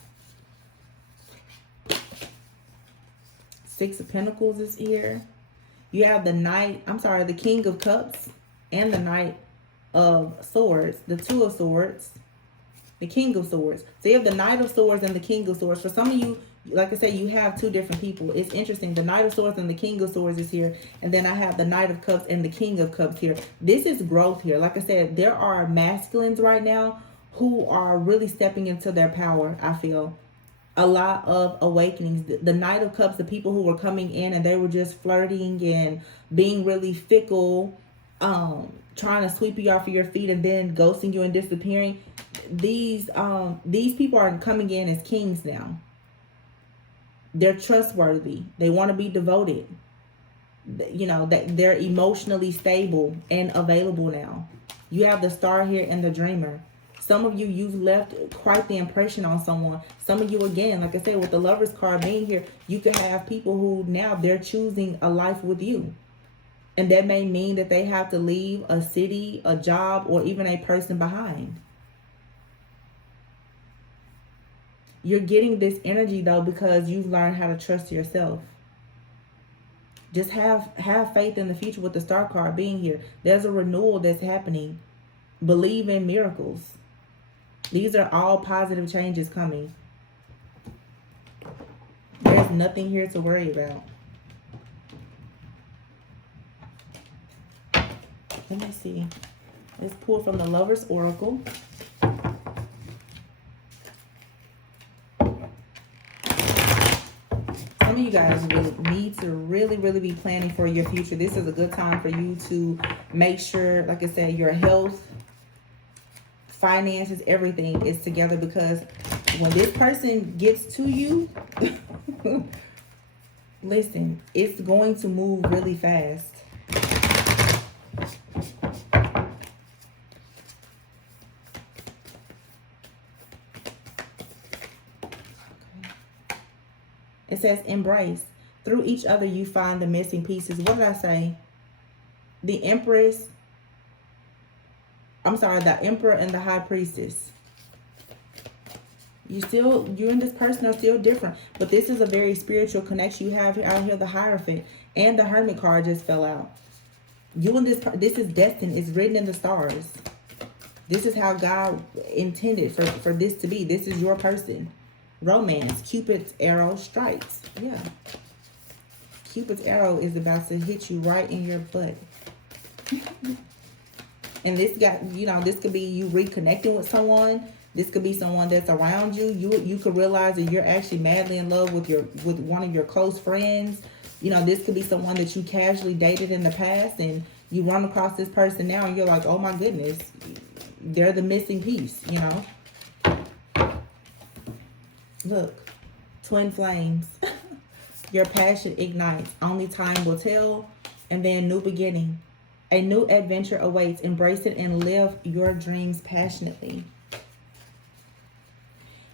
Six of Pentacles is here. You have the King of Cups and the Knight of Swords, the Two of Swords, the King of Swords. So you have the Knight of Swords and the King of Swords. For some of you, like I said, you have two different people. It's interesting. The Knight of Swords and the King of Swords is here. And then I have the Knight of Cups and the King of Cups here. This is growth here. Like I said, there are masculines right now who are really stepping into their power, I feel. A lot of awakenings. The Knight of Cups, the people who were coming in and they were just flirting and being really fickle, trying to sweep you off of your feet and then ghosting you and disappearing. These people are coming in as kings now. They're trustworthy. They want to be devoted. You know, that they're emotionally stable and available now. You have the Star here and the Dreamer. Some of you, you've left quite the impression on someone. Some of you, again, like I said, with the Lovers card being here, you could have people who now they're choosing a life with you. And that may mean that they have to leave a city, a job, or even a person behind. You're getting this energy, though, because you've learned how to trust yourself. Just have faith in the future with the Star card being here. There's a renewal that's happening. Believe in miracles. These are all positive changes coming. There's nothing here to worry about. Let me see. Let's pull from the Lover's Oracle. Some of you guys will need to really be planning for your future. This is a good time for you to make sure, like I said, your health, finances, everything is together, because when this person gets to you, listen, it's going to move really fast. It says embrace. Through each other you find the missing pieces. What did I say? The Empress. I'm sorry, the Emperor and the High Priestess. You and this person are still different. But this is a very spiritual connection. You have out here the Hierophant. And the Hermit card just fell out. You and this is destined. It's written in the stars. This is how God intended for this to be. This is your person. Romance. Cupid's arrow strikes. Yeah. Cupid's arrow is about to hit you right in your butt. And this this could be you reconnecting with someone. This could be someone that's around you. You could realize that you're actually madly in love with one of your close friends. You know, this could be someone that you casually dated in the past, and you run across this person now and you're like, oh my goodness, they're the missing piece, you know. Look, twin flames. Your passion ignites. Only time will tell. And then new beginning. A new adventure awaits. Embrace it and live your dreams passionately.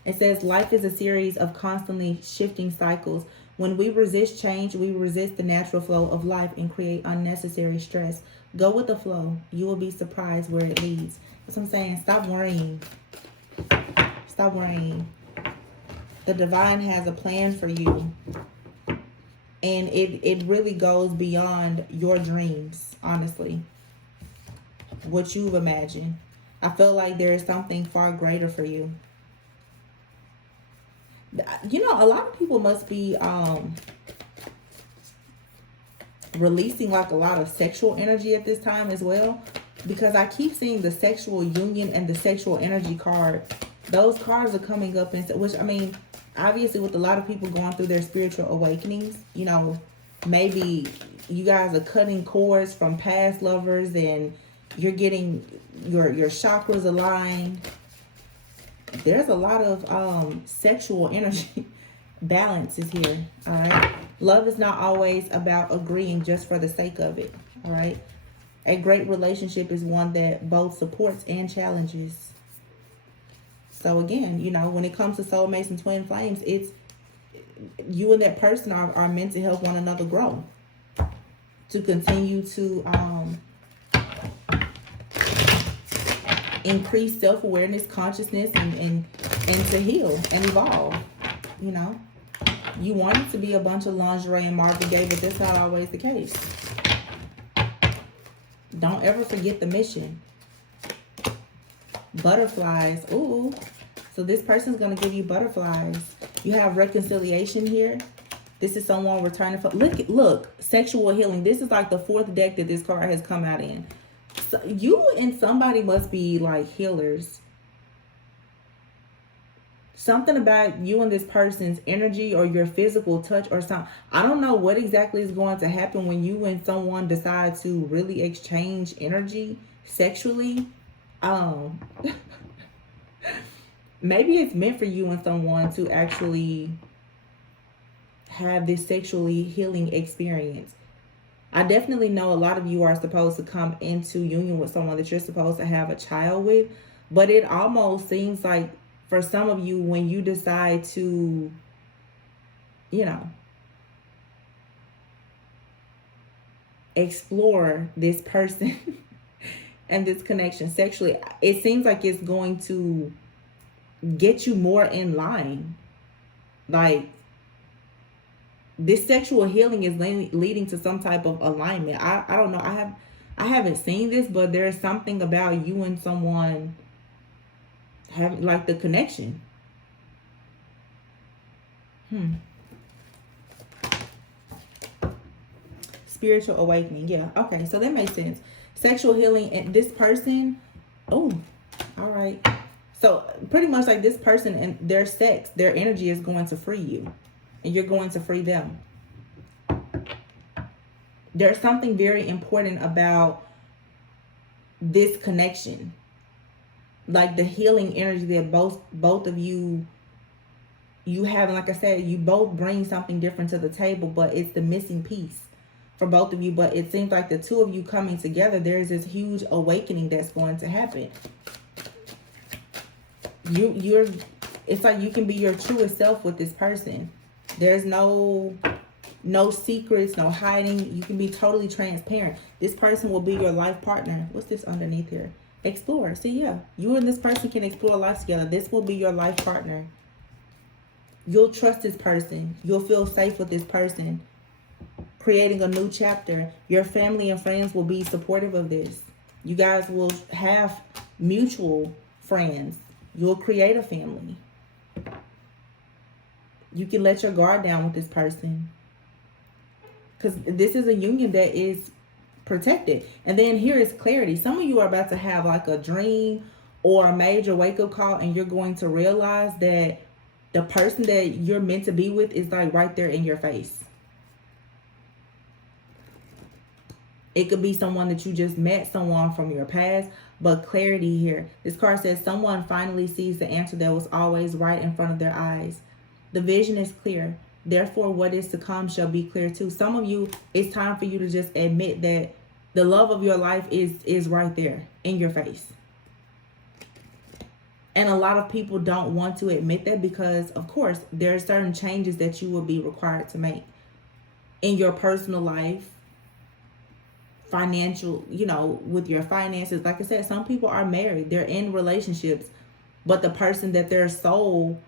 It says life is a series of constantly shifting cycles. When we resist change, we resist the natural flow of life and create unnecessary stress. Go with the flow. You will be surprised where it leads. That's what I'm saying. Stop worrying. Stop worrying. The divine has a plan for you. And it really goes beyond your dreams, honestly. What you've imagined. I feel like there is something far greater for you. You know, a lot of people must be releasing like a lot of sexual energy at this time as well. Because I keep seeing the sexual union and the sexual energy card. Those cards are coming up, which, I mean, obviously with a lot of people going through their spiritual awakenings, you know, maybe you guys are cutting cords from past lovers and you're getting your chakras aligned. There's a lot of sexual energy balance is here. All right. Love is not always about agreeing just for the sake of it. All right. A great relationship is one that both supports and challenges. So again, you know, when it comes to soulmates and twin flames, it's you and that person are meant to help one another grow, to continue to increase self-awareness, consciousness, and to heal and evolve. You know, you want it to be a bunch of lingerie and Marvin Gaye, but that's not always the case. Don't ever forget the mission. Butterflies. Ooh. So this person's going to give you butterflies. You have reconciliation here. This is someone returning from... Look. Sexual healing. This is like the 4th deck that this card has come out in. So you and somebody must be like healers. Something about you and this person's energy or your physical touch or something. I don't know what exactly is going to happen when you and someone decide to really exchange energy sexually. Maybe it's meant for you and someone to actually have this sexually healing experience. I definitely know a lot of you are supposed to come into union with someone that you're supposed to have a child with. But it almost seems like for some of you, when you decide to, you know, explore this person and this connection sexually, it seems like it's going to get you more in line. Like, this sexual healing is leading to some type of alignment. I don't know. I haven't seen this, but there's something about you and someone having like the connection. Spiritual awakening. Yeah. Okay. So that makes sense. Sexual healing and this person. Oh, all right. So pretty much like this person and their sex, their energy is going to free you. And you're going to free them. There's something very important about this connection. Like the healing energy that both of you have. And like I said, you both bring something different to the table, but it's the missing piece for both of you. But it seems like the two of you coming together, there's this huge awakening that's going to happen. It's like you can be your truest self with this person. There's no secrets, no hiding. You can be totally transparent. This person will be your life partner. What's this underneath here? Explore. See, yeah. You and this person can explore life together. This will be your life partner. You'll trust this person. You'll feel safe with this person. Creating a new chapter. Your family and friends will be supportive of this. You guys will have mutual friends. You'll create a family. You can let your guard down with this person. Because this is a union that is protected. And then here is clarity. Some of you are about to have like a dream or a major wake-up call, and you're going to realize that the person that you're meant to be with is like right there in your face. It could be someone that you just met, someone from your past, but clarity here. This card says someone finally sees the answer that was always right in front of their eyes. The vision is clear. Therefore, what is to come shall be clear too. Some of you, it's time for you to just admit that the love of your life is right there in your face. And a lot of people don't want to admit that because, of course, there are certain changes that you will be required to make in your personal life, financial, you know, with your finances. Like I said, some people are married. They're in relationships, but the person that their soul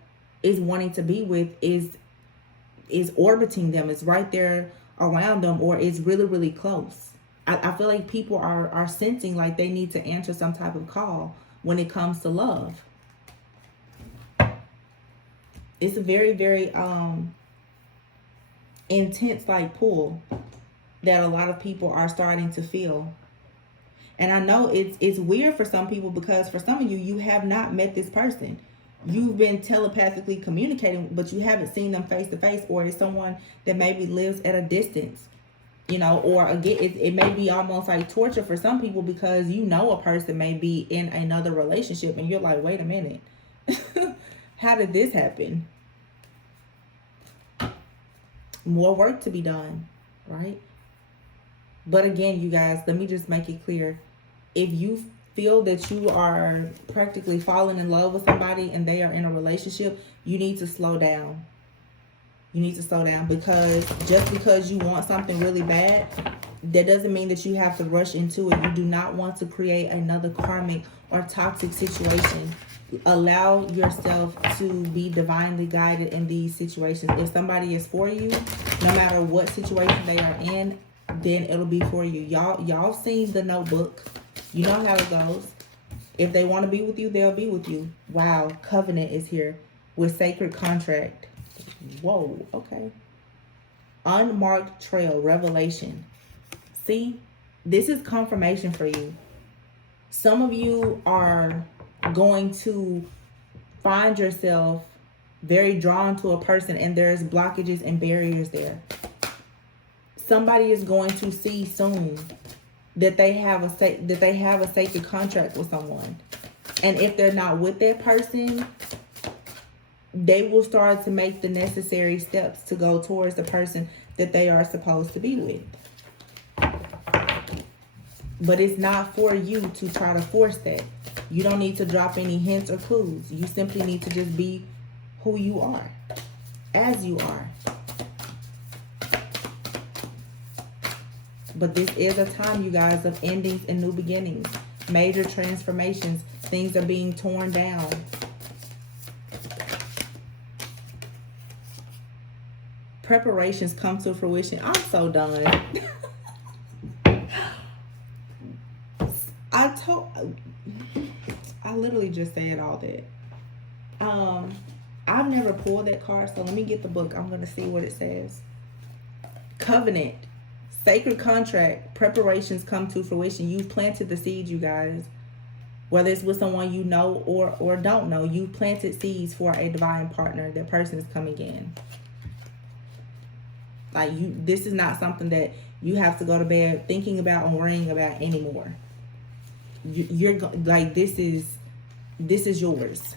is wanting to be with is orbiting them. It's right there around them, or it's really, really close. I feel like people are sensing like they need to answer some type of call when it comes to love. It's a very, very intense like pull that a lot of people are starting to feel. And I know it's weird for some people because for some of you, you have not met this person. You've been telepathically communicating, but you haven't seen them face to face, or it's someone that maybe lives at a distance, you know, or again, it may be almost like torture for some people because you know a person may be in another relationship and you're like, wait a minute, how did this happen? More work to be done, right? But again, you guys, let me just make it clear. If you feel that you are practically falling in love with somebody and they are in a relationship, you need to slow down. You need to slow down, because just because you want something really bad, that doesn't mean that you have to rush into it. You do not want to create another karmic or toxic situation. Allow yourself to be divinely guided in these situations. If somebody is for you, no matter what situation they are in, then it'll be for you. Y'all seen The Notebook. You know how it goes. If they want to be with you, they'll be with you. Wow, covenant is here with sacred contract. Whoa, okay. Unmarked trail, revelation. See, this is confirmation for you. Some of you are going to find yourself very drawn to a person and there's blockages and barriers there. Somebody is going to see soon that they have a sacred contract with someone. And if they're not with that person, they will start to make the necessary steps to go towards the person that they are supposed to be with. But it's not for you to try to force that. You don't need to drop any hints or clues. You simply need to just be who you are, as you are. But this is a time, you guys, of endings and new beginnings. Major transformations. Things are being torn down. Preparations come to fruition. I'm so done. I literally just said all that. I've never pulled that card, so let me get the book. I'm going to see what it says. Covenant. Sacred contract. Preparations come to fruition. You've planted the seeds, you guys. Whether it's with someone you know or don't know, you've planted seeds for a divine partner. That person is coming in. Like, this is not something that you have to go to bed thinking about and worrying about anymore. You're like, this is yours.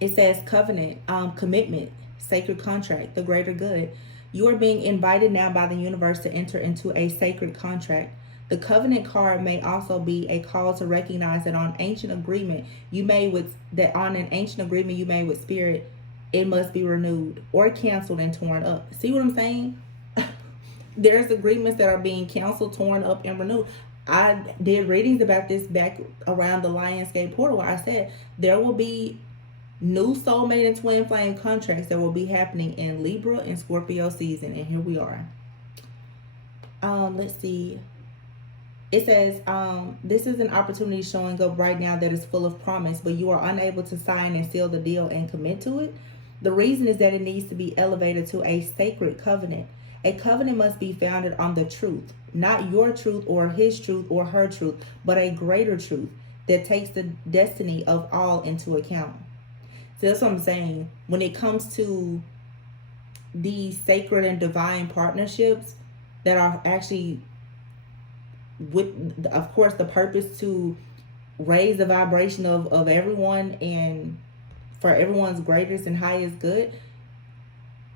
It says covenant, commitment, sacred contract, the greater good. You are being invited now by the universe to enter into a sacred contract. The covenant card may also be a call to recognize that on an ancient agreement you made with spirit, it must be renewed or canceled and torn up. See what I'm saying? There's agreements that are being canceled, torn up, and renewed. I did readings about this back around the Lionsgate portal, where I said there will be new soulmate and twin flame contracts that will be happening in Libra and Scorpio season. And here we are. Let's see. It says, this is an opportunity showing up right now that is full of promise, but you are unable to sign and seal the deal and commit to it. The reason is that it needs to be elevated to a sacred covenant. A covenant must be founded on the truth, not your truth or his truth or her truth, but a greater truth that takes the destiny of all into account. So that's what I'm saying. When it comes to these sacred and divine partnerships that are actually with, of course, the purpose to raise the vibration of everyone and for everyone's greatest and highest good,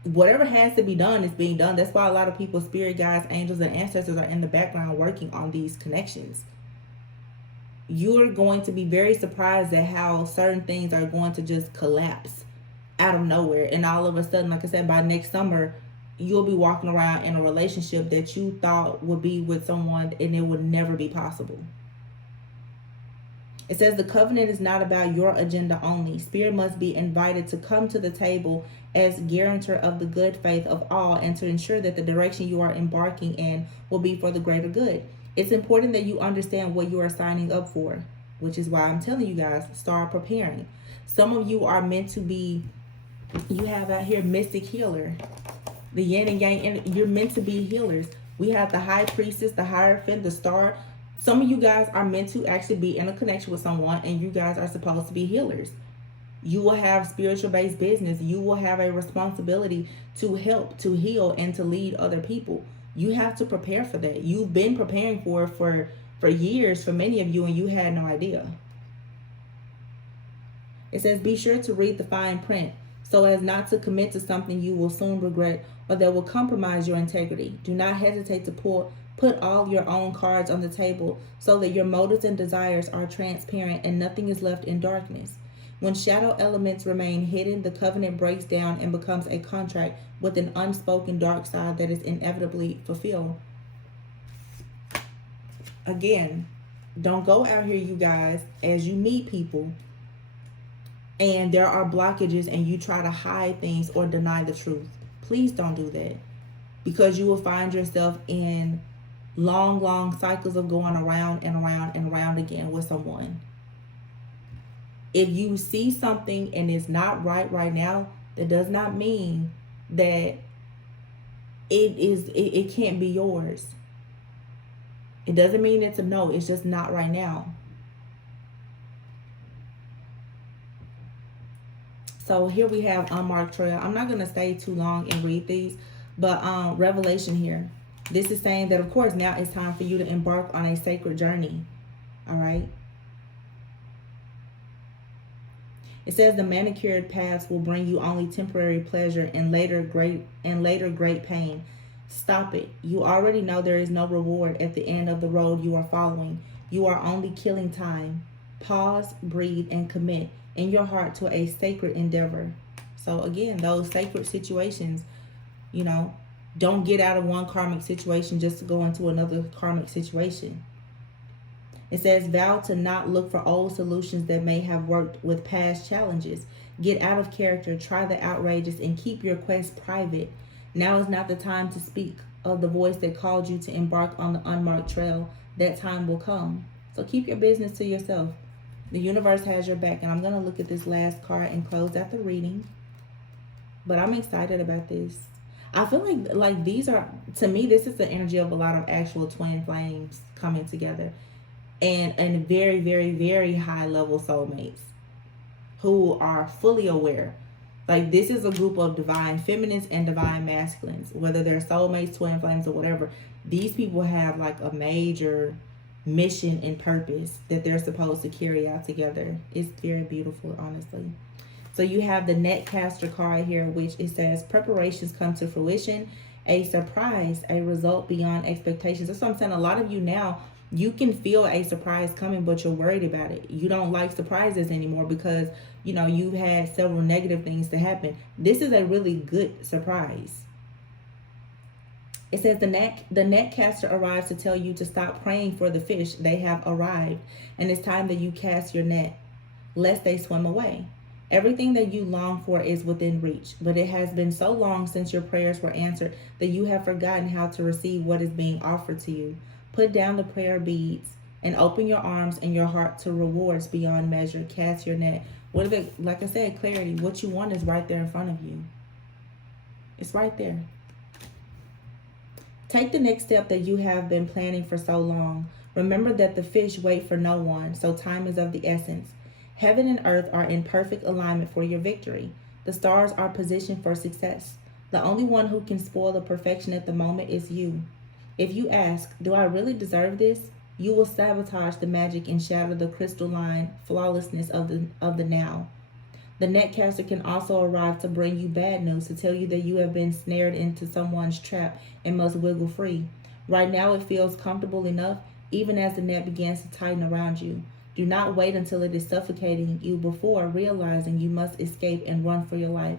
whatever has to be done is being done. That's why a lot of people, spirit guides, angels, and ancestors are in the background working on these connections. You're going to be very surprised at how certain things are going to just collapse out of nowhere. And all of a sudden, like I said, by next summer, you'll be walking around in a relationship that you thought would be with someone and it would never be possible. It says the covenant is not about your agenda only. Spirit must be invited to come to the table as guarantor of the good faith of all and to ensure that the direction you are embarking in will be for the greater good. It's important that you understand what you are signing up for, which is why I'm telling you guys, start preparing. Some of you are meant to be, you have out here mystic healer, the yin and yang, and you're meant to be healers. We have the high priestess, the hierophant, the star. Some of you guys are meant to actually be in a connection with someone, and you guys are supposed to be healers. You will have spiritual based business. You will have a responsibility to help, to heal, and to lead other people. You have to prepare for that. You've been preparing for years, for many of you, and you had no idea. It says, be sure to read the fine print so as not to commit to something you will soon regret or that will compromise your integrity. Do not hesitate to put all your own cards on the table so that your motives and desires are transparent and nothing is left in darkness. When shadow elements remain hidden, the covenant breaks down and becomes a contract with an unspoken dark side that is inevitably fulfilled. Again, don't go out here, you guys, as you meet people and there are blockages and you try to hide things or deny the truth. Please don't do that, because you will find yourself in long cycles of going around and around and around again with someone. If you see something and it's not right now, that does not mean that it can't be yours. It doesn't mean it's a no. It's just not right now. So here we have unmarked trail. I'm not going to stay too long and read these, but revelation here. This is saying that, of course, now it's time for you to embark on a sacred journey. All right. It says the manicured paths will bring you only temporary pleasure and later great pain. Stop it. You already know there is no reward at the end of the road you are following. You are only killing time. Pause, breathe, and commit in your heart to a sacred endeavor. So again, those sacred situations, you know, don't get out of one karmic situation just to go into another karmic situation. It says, vow to not look for old solutions that may have worked with past challenges. Get out of character, try the outrageous, and keep your quest private. Now is not the time to speak of the voice that called you to embark on the unmarked trail. That time will come. So keep your business to yourself. The universe has your back. And I'm going to look at this last card and close out the reading. But I'm excited about this. I feel like these are, to me, this is the energy of a lot of actual twin flames coming together. And very high level soulmates who are fully aware. Like, this is a group of divine feminines and divine masculines, whether they're soulmates, twin flames, or whatever. These people have like a major mission and purpose that they're supposed to carry out together. It's very beautiful, honestly. So you have the Netcaster card here, which it says preparations come to fruition, a surprise, a result beyond expectations. That's what I'm saying. A lot of you now, you can feel a surprise coming, but you're worried about it. You don't like surprises anymore because, you know, you've had several negative things to happen. This is a really good surprise. It says the netcaster arrives to tell you to stop praying for the fish. They have arrived, and it's time that you cast your net, lest they swim away. Everything that you long for is within reach, but it has been so long since your prayers were answered that you have forgotten how to receive what is being offered to you. Put down the prayer beads and open your arms and your heart to rewards beyond measure. Cast your net. What if it, like I said, clarity. What you want is right there in front of you. It's right there. Take the next step that you have been planning for so long. Remember that the fish wait for no one, so time is of the essence. Heaven and earth are in perfect alignment for your victory. The stars are positioned for success. The only one who can spoil the perfection at the moment is you. If you ask, do I really deserve this? You will sabotage the magic and shatter the crystalline flawlessness of the now. The netcaster can also arrive to bring you bad news, to tell you that you have been snared into someone's trap and must wiggle free. Right now it feels comfortable enough, even as the net begins to tighten around you. Do not wait until it is suffocating you before realizing you must escape and run for your life.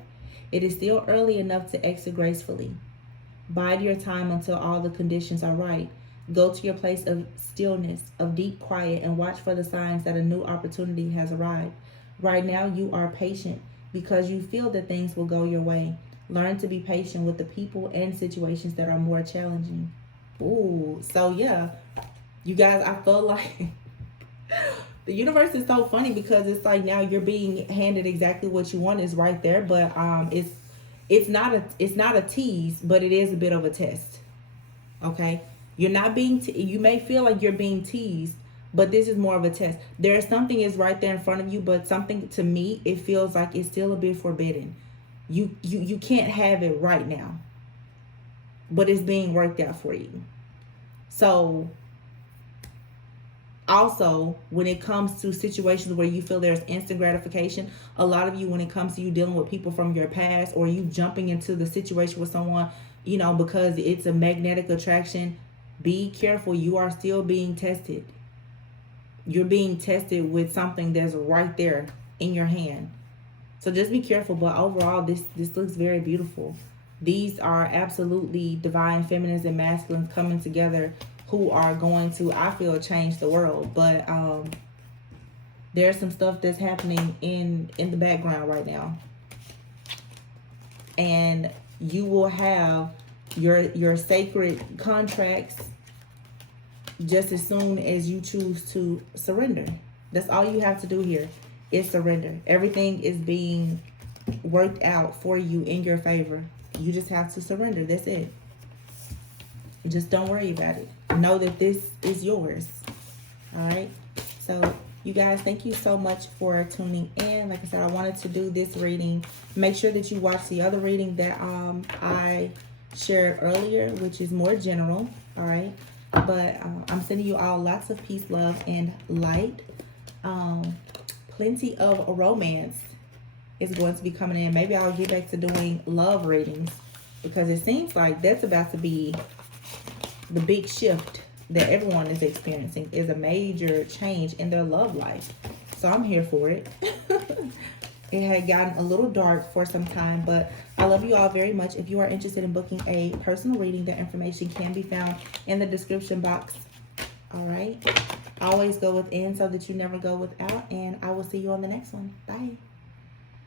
It is still early enough to exit gracefully. Bide your time until all the conditions are right. Go to your place of stillness, of deep quiet, and watch for the signs that a new opportunity has arrived. Right now, you are patient because you feel that things will go your way. Learn to be patient with the people and situations that are more challenging. Ooh, so yeah, you guys, I feel like the universe is so funny because it's like now you're being handed exactly what you want is right there, but it's not a tease, but it is a bit of a test. Okay, you're not being you may feel like you're being teased, but this is more of a test. There's something is right there in front of you, but something, to me, it feels like it's still a bit forbidden. You can't have it right now, but it's being worked out for you. So also, when it comes to situations where you feel there's instant gratification, a lot of you, when it comes to you dealing with people from your past, or you jumping into the situation with someone, you know, because it's a magnetic attraction, be careful. You are still being tested. You're being tested with something that's right there in your hand. So just be careful. But overall, this looks very beautiful. These are absolutely divine feminines and masculines coming together who are going to, I feel, change the world. But there's some stuff that's happening in the background right now. And you will have your sacred contracts just as soon as you choose to surrender. That's all you have to do here is surrender. Everything is being worked out for you in your favor. You just have to surrender. That's it. Just don't worry about it. Know that this is yours. All right. So you guys, thank you so much for tuning in. Like I said, I wanted to do this reading. Make sure that you watch the other reading that I shared earlier, which is more general. All right. But I'm sending you all lots of peace, love, and light. Plenty of romance is going to be coming in. Maybe I'll get back to doing love readings, because it seems like that's about to be the big shift that everyone is experiencing, is a major change in their love life. So I'm here for it. It had gotten a little dark for some time, but I love you all very much. If you are interested in booking a personal reading, the information can be found in the description box. All right. Always go within so that you never go without. And I will see you on the next one. Bye.